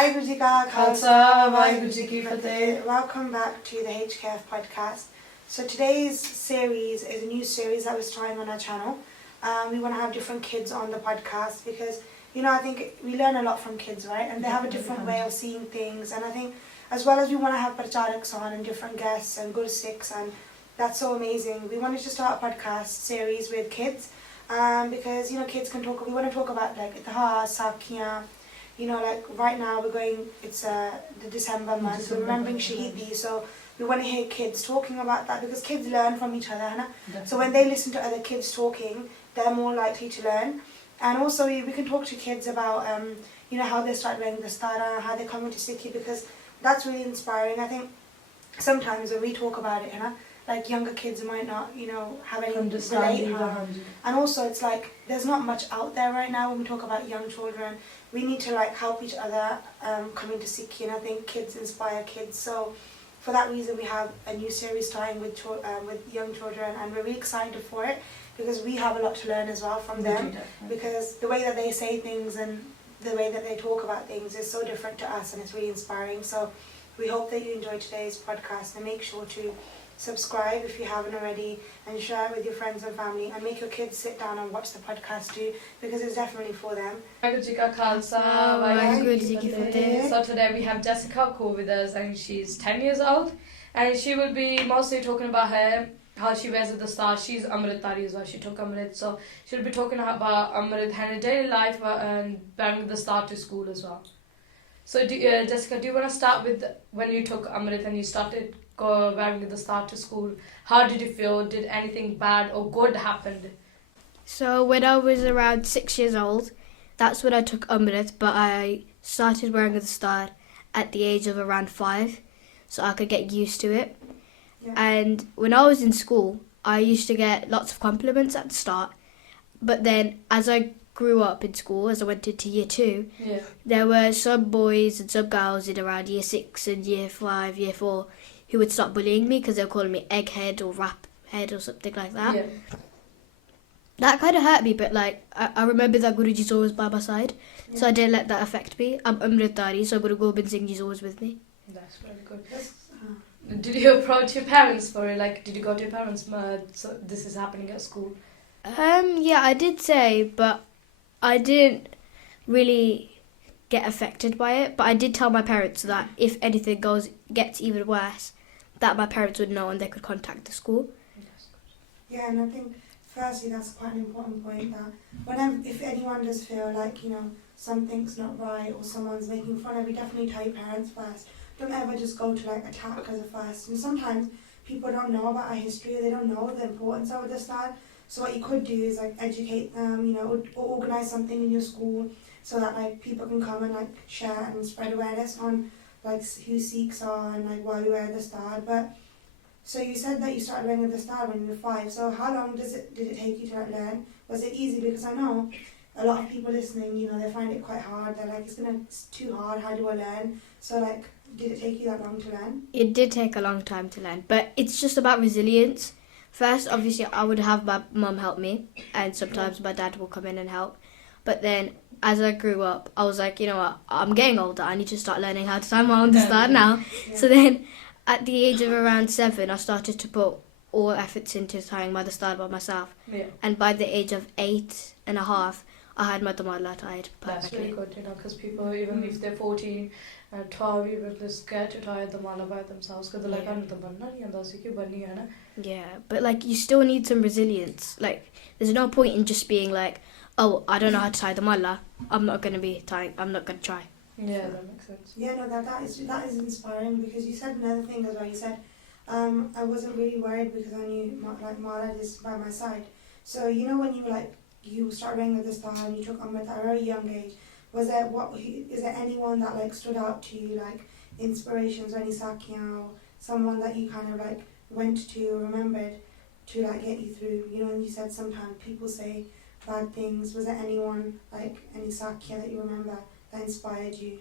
Waheguru Ji Ka Khalsa, Waheguru Ji Ki Fateh. Welcome back to the HKF podcast. So today's series is a new series that we're starting on our channel. We want to have different kids on the podcast because, I think we learn a lot from kids, right? And they have a different way of seeing things. And I think as well as we want to have pracharaks on and different guests and gursikhs, and that's so amazing. We wanted to start a podcast series with kids because, kids can talk. We want to talk about like itihas, sakhiya. Like right now it's the December month, we're remembering Shahidi, so we want to hear kids talking about that because kids learn from each other, Definitely. So when they listen to other kids talking, they're more likely to learn. And also we can talk to kids about, how they start wearing Dastar, how they come into Sikhi, because that's really inspiring. I think sometimes when we talk about it, like younger kids might not, have any relate. And also it's like there's not much out there right now when we talk about young children. We need to like help each other come into Sikhi, and I think kids inspire kids. So for that reason we have a new series starting with young children, and we're really excited for it because we have a lot to learn as well from them, because the way that they say things and the way that they talk about things is so different to us, and it's really inspiring. So we hope that you enjoyed today's podcast, and make sure to subscribe if you haven't already, and share it with your friends and family, and make your kids sit down and watch the podcast too, because it's definitely for them. Waheguru Ji Ka Khalsa, Waheguru Ji Ki Fateh. So today we have Jessica Kaur with us, and she's 10 years old, and she will be mostly talking about how she wears at the Dastar. She's Amritari as well, she took Amrit, so she'll be talking about Amrit, her daily life, and bringing the Dastar to school as well. So Jessica, do you want to start with when you took Amrit and you started wearing the Dastar to school? How did you feel? Did anything bad or good happen? So when I was around 6 years old, that's when I took Amrit, but I started wearing the Dastar at the age of around 5, so I could get used to it. Yeah. And when I was in school, I used to get lots of compliments at the start, but then as I grew up in school, as I went into year 2, there were some boys and some girls in around year 6 and year 5, year 4 who would start bullying me because they were calling me egghead or rap head or something like that. Yeah. That kind of hurt me, but like I remember that Guruji's always by my side, so I didn't let that affect me. I'm Amritari, so Guru Gobind Singh Ji's always with me. That's very good. Did you approach your parents for it? Like, did you go to your parents, so this is happening at school? Yeah, I did say, but I didn't really get affected by it. But I did tell my parents that if anything gets even worse, that my parents would know and they could contact the school. Yeah, and I think firstly that's quite an important point, that if anyone does feel like, something's not right or someone's making fun of you, definitely tell your parents first. Don't ever just go to like attack as a first. And sometimes people don't know about our history, they don't know the importance of this style. So what you could do is like educate them, or organise something in your school so that like people can come and like share and spread awareness on like who Sikhs are and like why we wear the Dastar. But so you said that you started wearing the Dastar when you were 5. So how long did it take you to like learn? Was it easy? Because I know a lot of people listening, they find it quite hard. They're like, it's too hard. How do I learn? So like, did it take you that long to learn? It did take a long time to learn, but it's just about resilience. First, obviously, I would have my mum help me, and sometimes my dad will come in and help. But then, as I grew up, I was like, you know what, I'm getting older, I need to start learning how to tie my own Dastar now. Yeah. So then, at the age of around 7, I started to put all efforts into tying my Dastar by myself. Yeah. And by the age of 8 and a half, I had my Damala tied perfectly. That's really good, because people, even if they're 14 and 12, even they're scared to tie the Damala by themselves, because they're like, I'm the banna nahi aanda, sikhi banni hai na. Yeah, but like you still need some resilience. Like there's no point in just being like, oh, I don't know how to tie the mala, I'm not going to try. Yeah, that makes sense. Yeah, no, that is inspiring, because you said another thing as well. You said, I wasn't really worried because I knew like Mala is by my side. So when you started wearing the Dastar and you took Amrit at a very young age, is there anyone that like stood out to you, like inspirations or any sakhiya, or someone that you kind of like went to or remembered to like get you through? And you said sometimes people say bad things. Was there anyone, like any sakhiya that you remember that inspired you?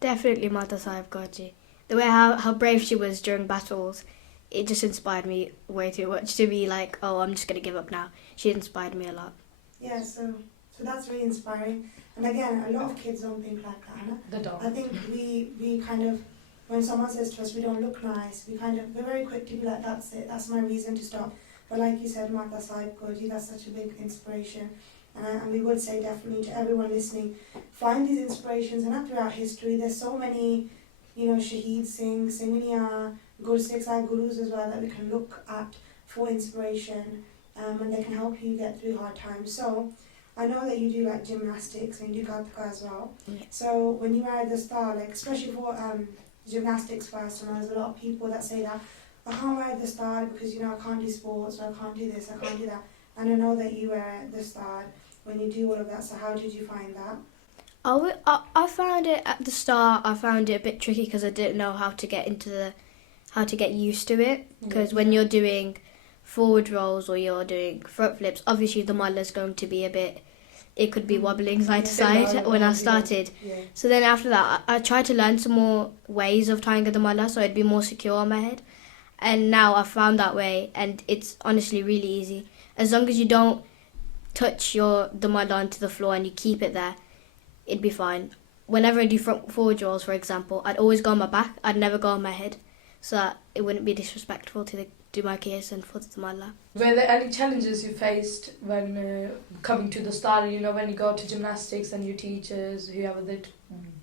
Definitely Mata Sahibzadeh. The way how brave she was during battles, it just inspired me way too much to be like, oh, I'm just going to give up now. She inspired me a lot. Yeah, so So that's really inspiring. And again, a lot of kids don't think like that, Hannah. They don't. I think we kind of, when someone says to us we don't look nice, we're very quick to be like, that's it, that's my reason to stop. But like you said, Mata Sahib Kaur, that's such a big inspiration. And we would say definitely to everyone listening, find these inspirations. And throughout history, there's so many, Shaheed Singh, Singhania, Gursikhs, our gurus as well, that we can look at for inspiration, and they can help you get through hard times. So I know that you do like gymnastics and you do Gatka as well. Yeah. So when you were at the start, like especially for gymnastics first, and there's a lot of people that say that I can't wear at the start because I can't do sports, or I can't do this, I can't do that. And I know that you were at the start when you do all of that. So how did you find that? I found it at the start. I found it a bit tricky because I didn't know how to get used to it. Because when you're doing forward rolls or you're doing front flips, obviously the mulla's going to be it could be wobbling side to side when I started. Yeah. So then after that, I tried to learn some more ways of tying the mulla so it'd be more secure on my head. And now I've found that way, and it's honestly really easy. As long as you don't touch the mulla onto the floor and you keep it there, it'd be fine. Whenever I do forward rolls, for example, I'd always go on my back. I'd never go on my head, so that it wouldn't be disrespectful to do my case and for the mulla. Were there any challenges you faced when coming to the start? When you go to gymnastics and your teachers, whoever that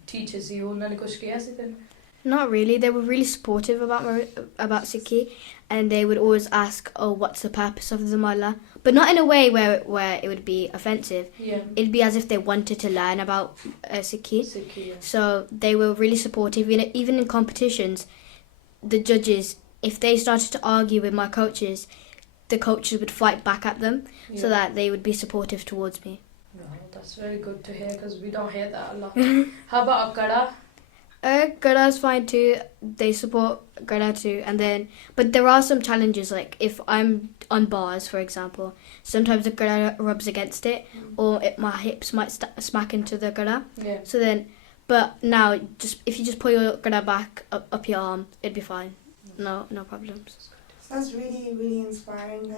teaches you, उन्होंने कुछ किया ऐसे then? Not really. They were really supportive about Sikhi, and they would always ask, "Oh, what's the purpose of the mulla?" But not in a way where it would be offensive. Yeah. It'd be as if they wanted to learn about Sikhi. Yeah. So they were really supportive. Even in competitions, the judges, if they started to argue with my coaches, the coaches would fight back at them, so that they would be supportive towards me. No, that's very good to hear because we don't hear that a lot. How about Akkada? Gada's fine too. They support Gada too. But there are some challenges, like if I'm on bars, for example, sometimes the Gada rubs against it, or my hips might smack into the Gada. Yeah. So then, but now, if you just pull your Gada back up your arm, it'd be fine. No problems. So that's really, really inspiring.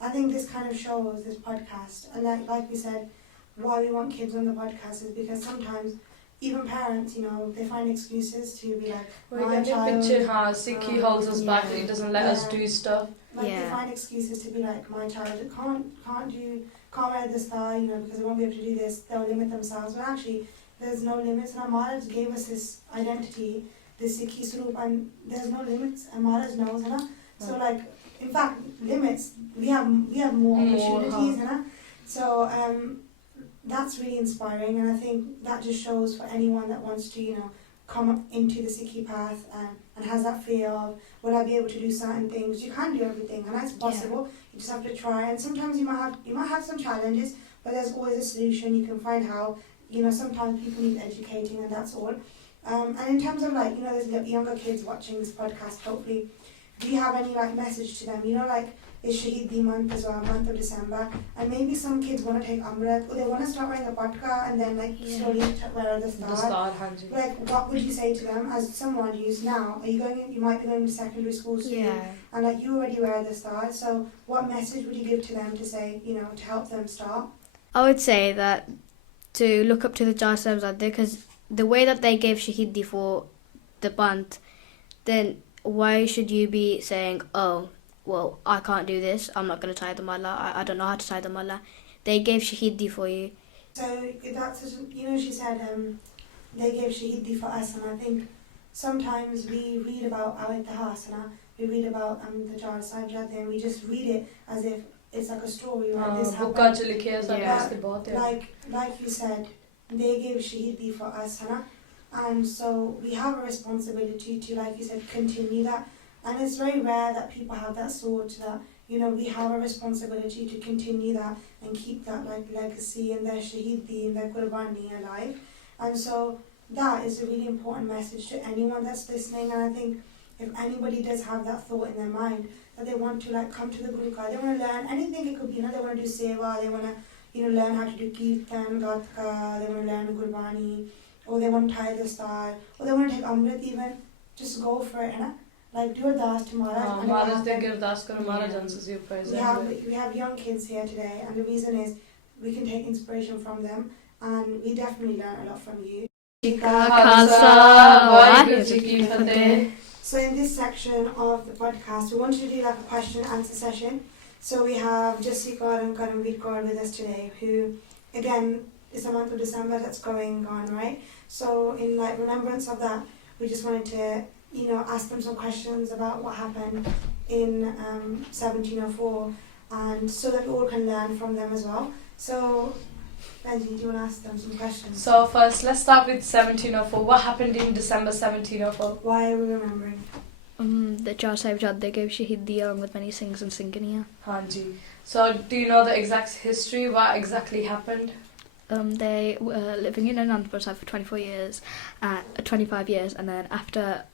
I think this kind of shows, this podcast, and like we said, why we want kids on the podcast is because sometimes even parents, they find excuses to be like, my child... Sikhi holds us back, he doesn't let us do stuff. They find excuses to be like, my child can't wear this style, because they won't be able to do this, they'll limit themselves. But actually, there's no limits, and our Maharaj gave us this identity, this Sikhi Swaroop, and there's no limits, and Maharaj knows, So in fact, limits, we have more opportunities, So that's really inspiring, and I think that just shows for anyone that wants to, come up into the Sikhi path and has that fear of, will I be able to do certain things? You can do everything, and that's possible. You just have to try, and sometimes you might have some challenges, but there's always a solution. You can find how. Sometimes people need educating, and that's all. And in terms of there's younger kids watching this podcast. Hopefully, do you have any message to them? It's Shaheed the month as well, month of December, and maybe some kids want to take Amrit, or they want to start wearing a patka and then slowly wear the star. What would you say to them as someone who's now? You might be going to secondary school soon, and you already wear the star. So what message would you give to them to say, to help them start? I would say that to look up to the Chaar sahibzadeh, because the way that they gave Shaheed for the Panth, then why should you be saying, oh, well, I can't do this, I'm not going to tie the mulla, I don't know how to tie the mulla. They gave Shaheed for you. So that's, she said they gave Shaheed for us, and I think sometimes we read about our Itihas, we read about the Chaar sahibzadeh, and we just read it as if it's like a story, right? This happened. Like you said, they gave Shaheed for us, and so we have a responsibility to, like you said, continue that. And it's very rare that people have that thought that, we have a responsibility to continue that and keep that legacy and their Shaheed and their Qurbani alive. And so that is a really important message to anyone that's listening. And I think if anybody does have that thought in their mind that they want to come to the Guru Ka, they want to learn anything. It could be, they want to do seva, they want to learn how to do kirtan, gatka, they want to learn Qurbani, or they want to tie the star, or they want to take Amrit even. Just go for it, do a das to Maharaj. We have young kids here today, and the reason is we can take inspiration from them, and we definitely learn a lot from you. So in this section of the podcast, we want to do like a question and answer session. So we have Jessica and Kaur with us today, who, again, it's the month of December that's going on, right? So in like remembrance of that, we just wanted to, ask them some questions about what happened in 1704, and so that we all can learn from them as well. So, Benji, do you want to ask them some questions? So first, let's start with 1704. What happened in December 1704? Why are we remembering? The chaar sahibzadeh gave shahidi along with many Singhs and Singhaniya. Hanji. So do you know the exact history? What exactly happened? They were living in Anandpur Sahib for 25 years, and then after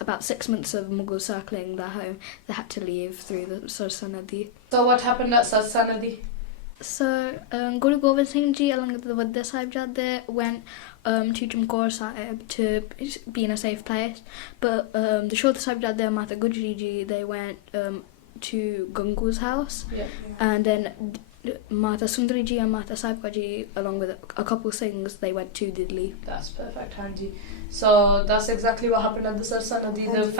about 6 months of Mughals circling their home, they had to leave through the Sarsa Nadi. So what happened at Sarsa Nadi? So Guru Gobind Singh Ji along with the Vadda Sahibzadeh went to Jaikareh Sahib to be in a safe place, but the Chota Sahibzadeh and Mata Gujri Ji, they went to Gangu's house, and then Mata Sundari Ji and Mata Sahibka Ji, along with a couple of Singhs, they went to Didli. That's perfect, Hanji. So that's exactly what happened at the Sarsa Nadi. The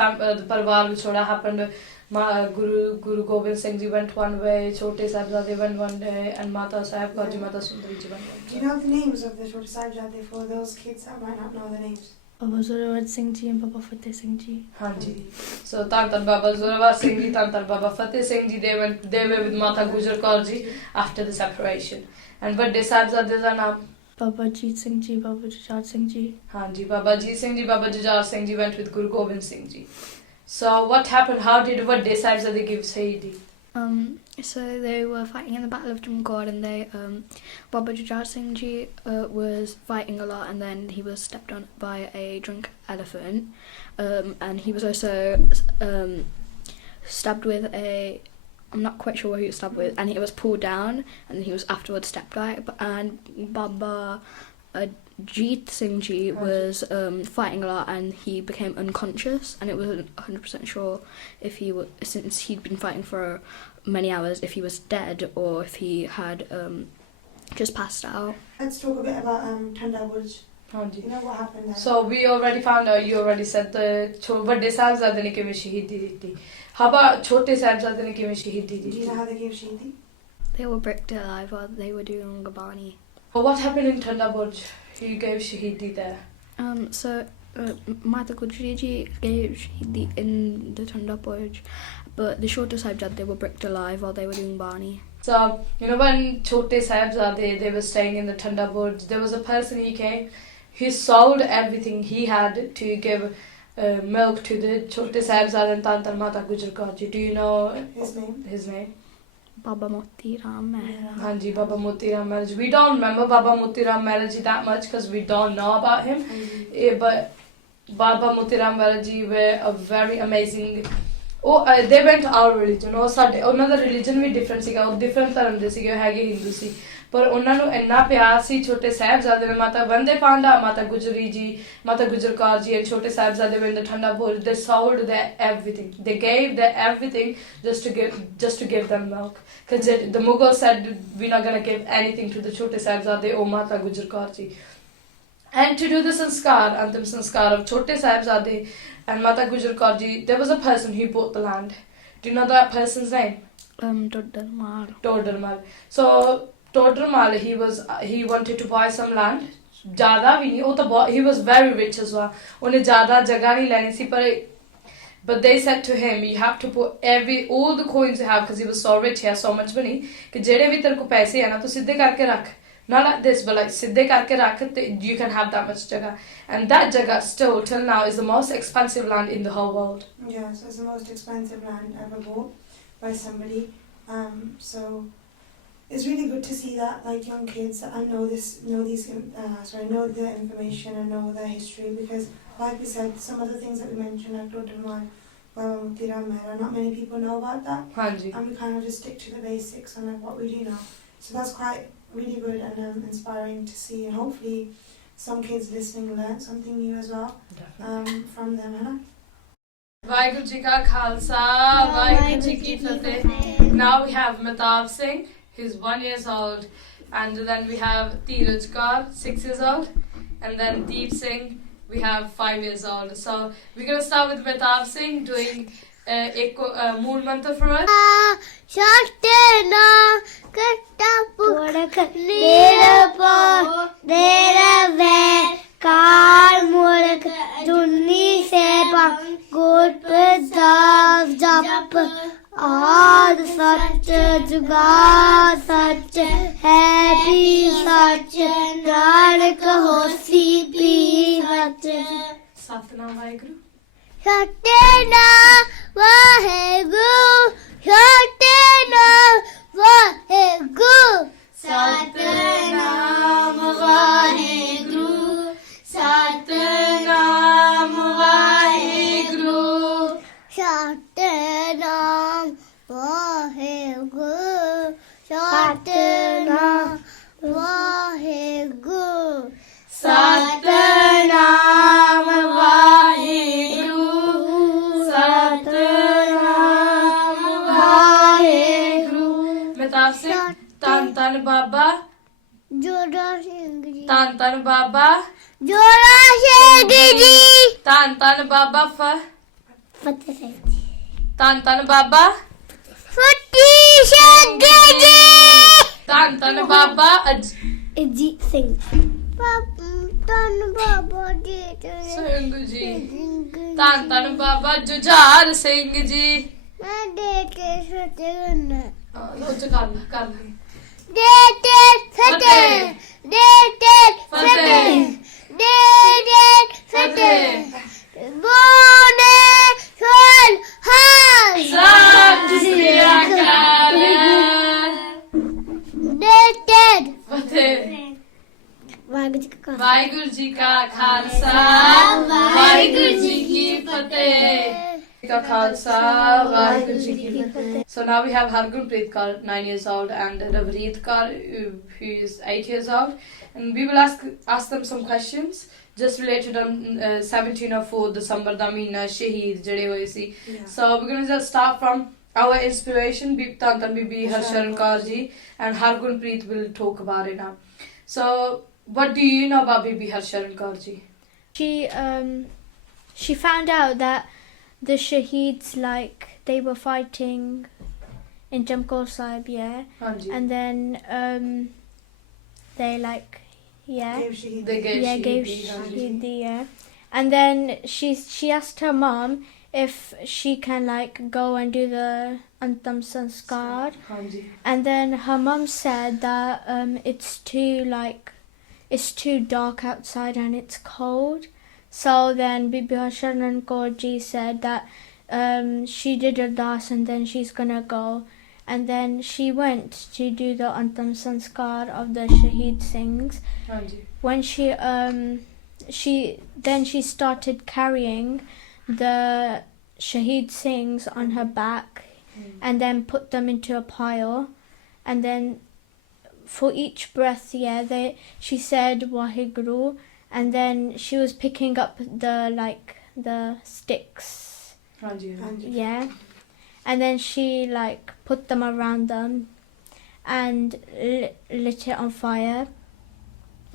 Parvar which happened. Guru Gobind Singh Ji went one way, Chote Sahibzadeh went one day, and Mata Sahibka Ji, Mata Sundari Ji went one way. Do you know the names of the Chote Sahibzadeh for those kids that might not know the names? Baba Zorawar Singh Ji and Baba Fateh Singh Ji. Hanji. So Tantan Baba Zorawar Singh Ji, Tantan Baba Fateh Singh Ji, they were with Mata Gujar Kaur Ji after the separation. And what Sahibzadeh's name? Baba Jeet Singh Ji, Baba Jujar Singh Ji. Hanji. Baba Jeet Singh Ji, Baba Jujar Singh Ji went with Guru Gobind Singh Ji. So what happened? How did what Sahibzadeh give Shahidi? So they were fighting in the Battle of Jamgod, and Baba Jujar Singh Ji was fighting a lot, and then he was stepped on by a drunk elephant, and he was also stabbed with I'm not quite sure what he was stabbed with, and he was pulled down, and he was afterwards stepped right, and Baba Jeet Singh Ji was fighting a lot, and he became unconscious, and it wasn't 100% sure if since he'd been fighting for many hours, if he was dead or if he had just passed out. Let's talk a bit about Thanda Burj. Hanji. You know what happened there? So we already found out, you already said the Vadde Sahibzadeh ne kiਵੇਂ ਸ਼ਹੀਦੀ ਦਿੱਤੀ. How about Chote Sahibzadeh ne kiਵੇਂ ਸ਼ਹੀਦੀ Do you know how they gave Shahidi? They were bricked alive while they were doing Gabani. Well, what happened in Thanda Burj? Who gave Shahidi there? So Mata Gujri Ji gave Shahidi in the Thanda Burj, but the Chota Sahibzadeh were bricked alive while they were doing Bani. So, when Chote Sahibzadeh, they were staying in the Thanda Burj, there was a person, he came, he sold everything he had to give milk to the Chote Sahibzadeh and Tantan Mata Gujar Kaur Ji. Do you know his name? Baba Moti Ram Mehra. Hanji, Baba Moti Ram Mehra Ji. We don't remember Baba Moti Ram Mehra Ji that much because we don't know about him. But Baba Moti Ram Mehra Ji were a very amazing... they went our religion. Another religion we different ਸੀਗਾ, ਉਹ different ਧਰਮ ਦੇ ਸੀਗੇ, ਹੈਗੇ ਹਿੰਦੂ ਸੀ, ਪਰ ਉਹਨਾਂ ਨੂੰ ਇੰਨਾ ਪਿਆਰ ਸੀ ਛੋਟੇ ਸਾਹਿਬਜ਼ਾਦੇ ਨੇ, ਮਾਤਾ ਵੰਦੇ ਪਾਂਡਾ, ਮਾਤਾ ਗੁਜਰੀ ਜੀ, ਮਾਤਾ ਗੁਜਰ ਕੌਰ ਜੀ, and ਛੋਟੇ ਸਾਹਿਬਜ਼ਾਦੇ were in the Thanda Burj. They sold their everything. They gave their everything just to give them milk. Because the Mughals said, we're not going to give anything to the छोटे साहिबजादे or Mata Gujar Kaur Ji. And to do the sanskar, antim sanskar of छोटे साहिबजादे and Mata Gujar Kaur Ji, there was a person who bought the land. Do you know that person's name? Todarmal. So Todarmal, he wanted to buy some land. Jada vi nahi, he was very rich as well. Unhe jada jagah nahi leni si, but they said to him, you have to put all the coins you have, because he was so rich, he has so much money, कि जेड़े भी तेरे को पैसे है ना, तो सीधे करके रख. Not like this, but like सीधे करके रख, you can have that much jagah. And that jagah still, till now, is the most expensive land in the whole world. Yeah, so it's the most expensive land ever bought by somebody. So it's really good to see that, like, young kids that know the information and know the history, because like we said, some of the things that we mentioned, like Todarmal, Baba Moti Ram Mehra, not many people know about that. Hanji. And we kind of just stick to the basics and like what we do know. So that's quite really good and inspiring to see, and hopefully some kids listening learn something new as well from them, है ना? Vaheguru Ji Ka Khalsa, Vaheguru Ji Ki Fateh. Now we have Methtabh Singh. He's 1 year old. And then we have Dheeraj Kaur, 6 years old. And then Deep Singh, we have 5 years old. So we're going to start with Methtabh Singh doing a mool mantra for us. आद सच जुगाद सच है भी सच नानक होसी भी सच Satnam Vaheguru. Satyanam Waheguru Satyanam Waheguru Satyanam Waheguru Satnam Vaheguru. Satyanam Waheguru Satyanam Waheguru Satnam Vaheguru. Satnam Vaheguru. Methtabh Singh. Tan Tan Baba. जोरा Singh ji Tan Tan Baba. जोरा Singh ji Tan Tan Baba. Fateh Singh ji Tan Tan Baba. Fateh Singh ji Tan Tan Baba. Ajit Singh तन बाबा जी Singh ji. Tan Tan Baba Jujar Singh ji. मैं देते फतेह कर ले देते फतेह देते फतेह देते फतेह बोने सुन हाय सत श्री अकाल देते फतेह वाहिगुरु जी का वाहिगुरु जी का खालसा वाहिगुरु जी की फतेह का खालसा वाहिगुरु जी की फतेह. So now we have Hargunpreet Kaur, 9 years old, and Ravreet Kaur, who is 8 years old, and we will ask them some questions just related on 17 or 4 December da mahina shaheed jade hoye si. So we're going to just start from our inspiration, Tantan Bibi Harsharan Kaur ji, and Hargunpreet will talk about it now. So what do you know about Bibi Harsharan Kaur ji? She found out that the shaheeds, like, they were fighting in Jamkor Sahib, yeah, Hanji. and then they like, yeah, They gave gave Shaheed, Hanji. Shaheedi, yeah, and then she asked her mom if she can like go and do the Antam Sanskar, Hanji. and then her mom said that it's too dark outside and it's cold. So then Bibi Harsharan Kaur ji said that she did her das and then she's gonna go, and then she went to do the Antam Sanskar of the Shaheed Singhs. Hanji. When she started carrying the Shaheed Singhs on her back and then put them into a pile, and then for each breath, she said Waheguru, and then she was picking up the sticks, Hanji. yeah, and then she like put them around them and lit it on fire,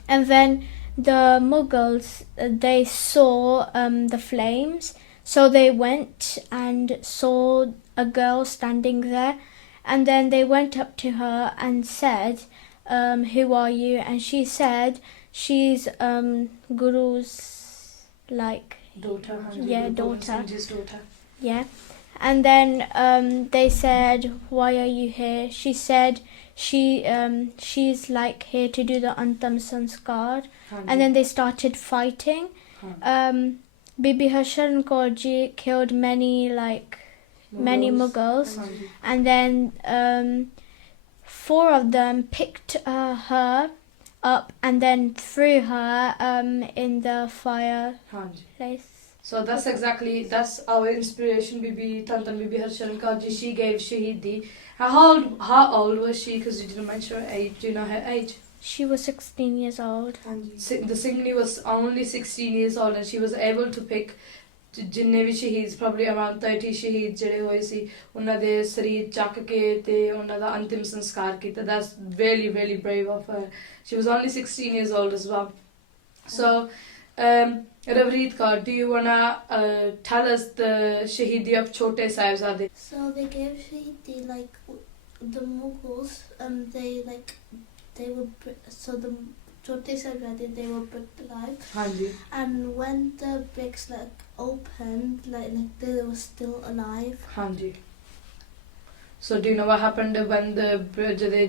and then the Mughals, they saw the flames, so they went and saw a girl standing there, and then they went up to her and said, who are you? And she said she's Guru's like Daughter. Hanji. Yeah, Guru Gobind daughter. Singh Ji's daughter. yeah. And then they said, why are you here? She said she's like here to do the Antam Sanskar. Hanji. And then they started fighting. Bibi Harsharan Kaur ji killed many Mughals, Hanji. and then 4 of them picked her up and then threw her in the fireplace. Hanji. So that's our inspiration, Tantan Bibi Harsharan Kaur ji. She gave Shaheedi. How old was she? Because you didn't mention her age. Do you know her age? She was 16 years old. The Singhni was only 16 years old, and she was able to pick ਜਿੰਨੇ ਵੀ ਸ਼ਹੀਦ probably around 30 ਸ਼ਹੀਦ ਜਿਹੜੇ ਹੋਏ ਸੀ ਉਹਨਾਂ ਦੇ ਸਰੀਰ ਚੱਕ ਕੇ ਤੇ ਉਹਨਾਂ ਦਾ ਅੰਤਿਮ ਸੰਸਕਾਰ ਕੀਤਾ. That's really really brave of her. She was only 16 years old as well. So Ravreet Kaur, do you wanna tell us the shahidi of Chote Sahibzadeh? So they gave Shahidi like the Mughals, they were so the Chote Sahibzadeh, they were bricked alive. ਹਾਂਜੀ. And when the bricks opened, they were still alive. ਹਾਂਜੀ. So do you know what happened when the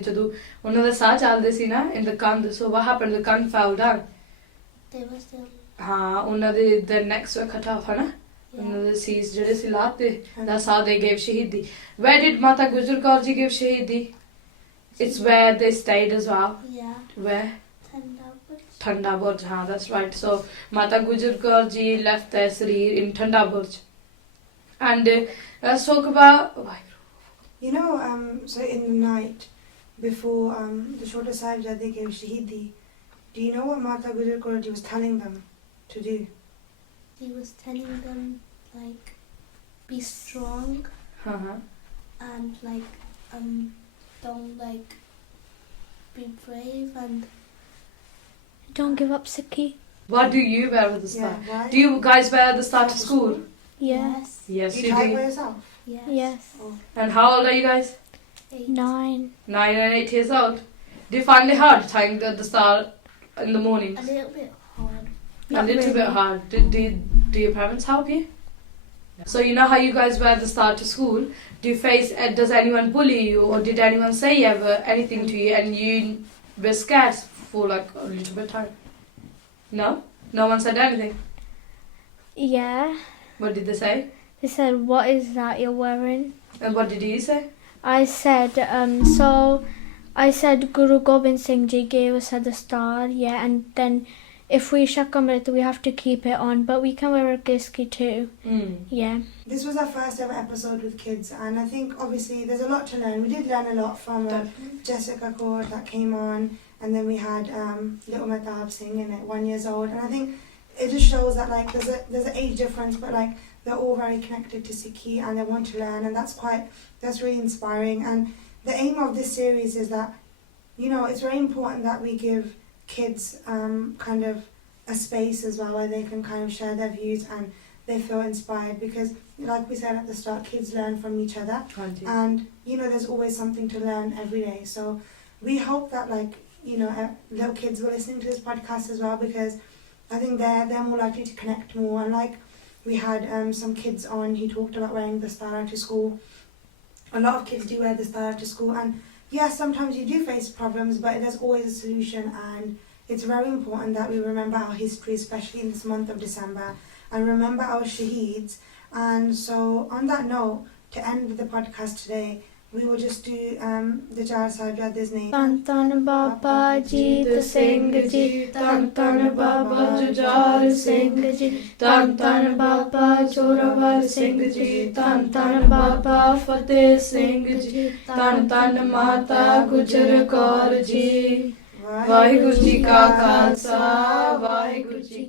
ਜਦੋਂ ਉਹਨਾਂ ਦਾ ਸਾਹ ਚੱਲਦੇ ਸੀ ਨਾ in the ਕੰਧ, so what happened? The ਕੰਧ fell down. They were still. ਹਾਂ, ਉਹਨਾਂ ਦੇ the necks were cut off, ਹਨਾ? ਉਹਨਾਂ ਦੇ ਸੀਸ ਜਿਹੜੇ ਸੀ ਲਾਤੇ. That's how they gave shahidi. Where did Mata Gujar Kaur ji give shahidi? It's where they stayed as well. Yeah. Where? Thanda Burj. हाँ, that's right. So Mata Gujar Kaur ji left their sareer in Thanda Burj. And let's talk about. You know, so in the night before the Chota Sahibzadeh gave shahidi, do you know what Mata Gujar Kaur ji was telling them to do? He was telling them be strong and don't be brave and Don't give up, Sikhi. What do you wear with the star? Yeah, why? Do you guys wear the star to school? Yes. Yes, Do you you tie it do. by yourself? Yes. Oh. And how old are you guys? 8. 9. 9 and 8 years old. Do you find it hard tying the star in the morning? A little bit hard. A little bit hard. Do your parents help you? So you know how you guys wear the star to school? Do you face? Does anyone bully you, or did anyone say ever anything to you and you were scared for a little bit of time? No? No one said anything? Yeah. What did they say? They said, "What is that you're wearing?" And what did you say? I said, I said Guru Gobind Singh Ji gave us the star, yeah, and then if we shak Amrit, we have to keep it on, but we can wear a giski too. Yeah. This was our first ever episode with kids, and I think obviously there's a lot to learn. We did learn a lot from Jessica Kaur that came on, and then we had little Methtabh Singh in it, 1 year old, and I think it just shows that there's an age difference, but they're all very connected to Sikhi and they want to learn, and that's really inspiring. And the aim of this series is that, you know, it's very important that we give kids kind of a space as well where they can kind of share their views and they feel inspired, because like we said at the start, kids learn from each other, and you know there's always something to learn every day. So we hope that little kids were listening to this podcast as well, because I think they're more likely to connect more. And we had some kids on who talked about wearing the star to school. A lot of kids do wear the star to school, and yes, sometimes you do face problems, but there's always a solution, and it's very important that we remember our history, especially in this month of December, and remember our shaheeds. And so on that note, to end the podcast today, we will just do the chaar sahibzadeh's name. Tan tan Baba Jeet Singh Ji, tan tan Baba Jujar Singh Ji, tan tan Baba Jorawar Singh Ji, tan tan Baba Fateh Singh Ji, tan tan Mata Gujar Kaur Ji. Vaheguru Ji Ka Khalsa, Vaheguru Ji